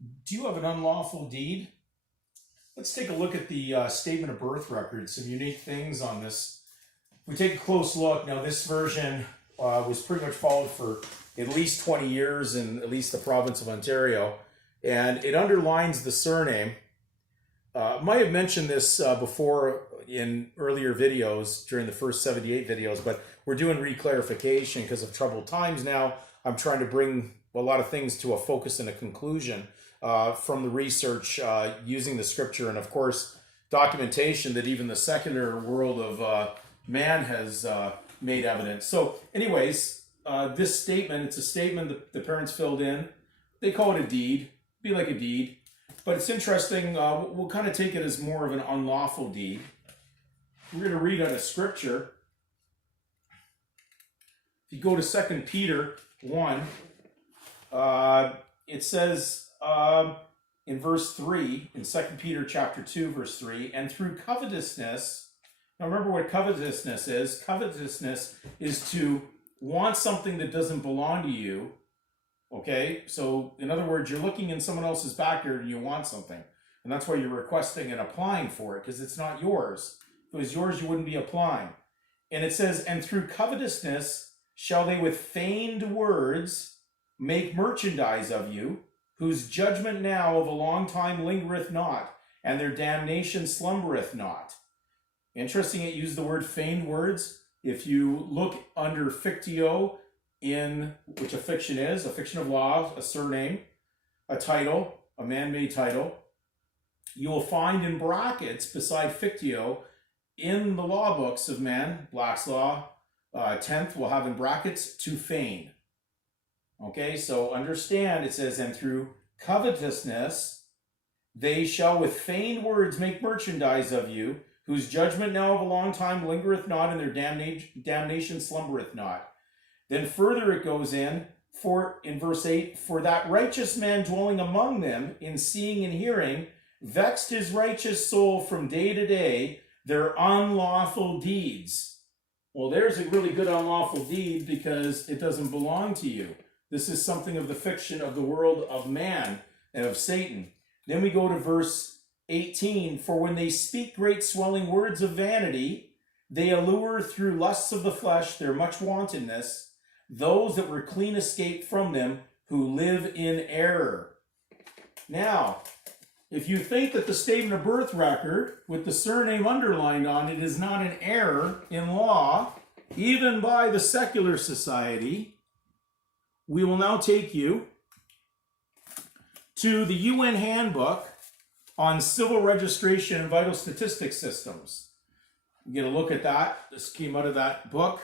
Do you have an unlawful deed? Let's take a look at the statement of birth records. Some unique things on this. If we take a close look, now this version was pretty much followed for at least 20 years in at least the province of Ontario, and it underlines the surname. Might have mentioned this before in earlier videos during the first 78 videos, but we're doing reclarification because of troubled times now. I'm trying to bring a lot of things to a focus and a conclusion from the research using the scripture and, of course, documentation that even the secular world of man has made evident. So anyways, this statement, it's a statement that the parents filled in. They call it a deed, be like a deed. But it's interesting, we'll kind of take it as more of an unlawful deed. We're going to read out of scripture. If you go to 2 Peter 1, it says in verse 3, in 2 Peter chapter 2, verse 3, and through covetousness, now remember what covetousness is. Covetousness is to want something that doesn't belong to you. Okay, so in other words, you're looking in someone else's backyard and you want something. And that's why you're requesting and applying for it, because it's not yours. If it was yours, you wouldn't be applying. And it says, and through covetousness shall they with feigned words make merchandise of you, whose judgment now of a long time lingereth not, and their damnation slumbereth not. Interesting, it used the word feigned words. If you look under fictio, in which a fiction is, a fiction of law, a surname, a title, a man-made title, you will find in brackets beside fictio in the law books of man, Black's Law, 10th, will have in brackets to feign. Okay, so understand it says, and through covetousness they shall with feigned words make merchandise of you, whose judgment now of a long time lingereth not, and their damnation slumbereth not. Then further it goes in verse 8, for that righteous man dwelling among them in seeing and hearing vexed his righteous soul from day to day, their unlawful deeds. Well, there's a really good unlawful deed because it doesn't belong to you. This is something of the fiction of the world of man and of Satan. Then we go to verse 18, for when they speak great swelling words of vanity, they allure through lusts of the flesh their much wantonness, those that were clean escaped from them, who live in error. Now, if you think that the statement of birth record with the surname underlined on it is not an error in law, even by the secular society, we will now take you to the UN Handbook on Civil Registration and Vital Statistics Systems. You get a look at that. This came out of that book.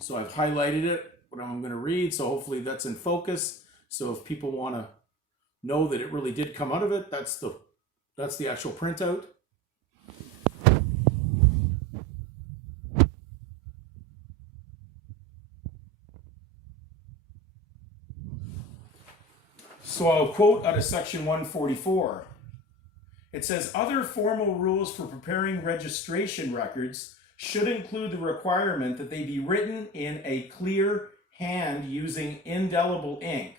So I've highlighted it, what I'm going to read, so hopefully that's in focus. So if people want to know that it really did come out of it, that's the actual printout. So I'll quote out of section 144. It says, other formal rules for preparing registration records should include the requirement that they be written in a clear hand using indelible ink,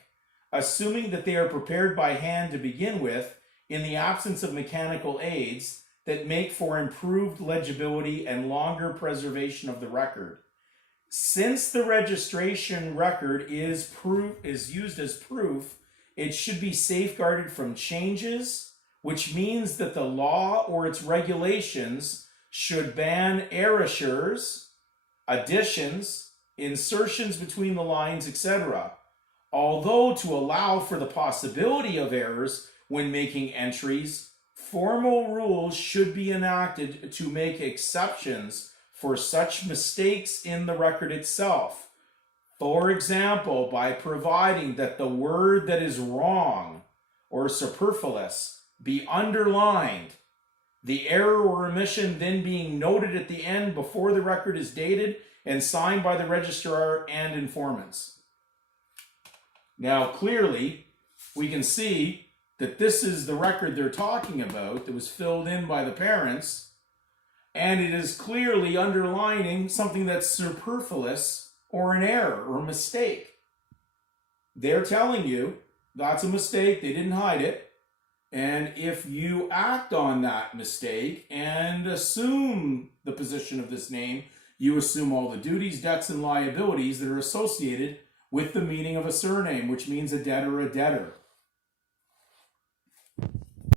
assuming that they are prepared by hand to begin with in the absence of mechanical aids that make for improved legibility and longer preservation of the record. Since the registration record is used as proof, it should be safeguarded from changes, which means that the law or its regulations should ban erasures, additions, insertions between the lines, etc. Although to allow for the possibility of errors when making entries, formal rules should be enacted to make exceptions for such mistakes in the record itself. For example, by providing that the word that is wrong or superfluous be underlined, the error or omission then being noted at the end before the record is dated and signed by the registrar and informants. Now, clearly, we can see that this is the record they're talking about that was filled in by the parents, and it is clearly underlining something that's superfluous or an error or mistake. They're telling you That's a mistake. They didn't hide it. And if you act on that mistake and assume the position of this name, you assume all the duties, debts, and liabilities that are associated with the meaning of a surname, which means a debtor, a debtor.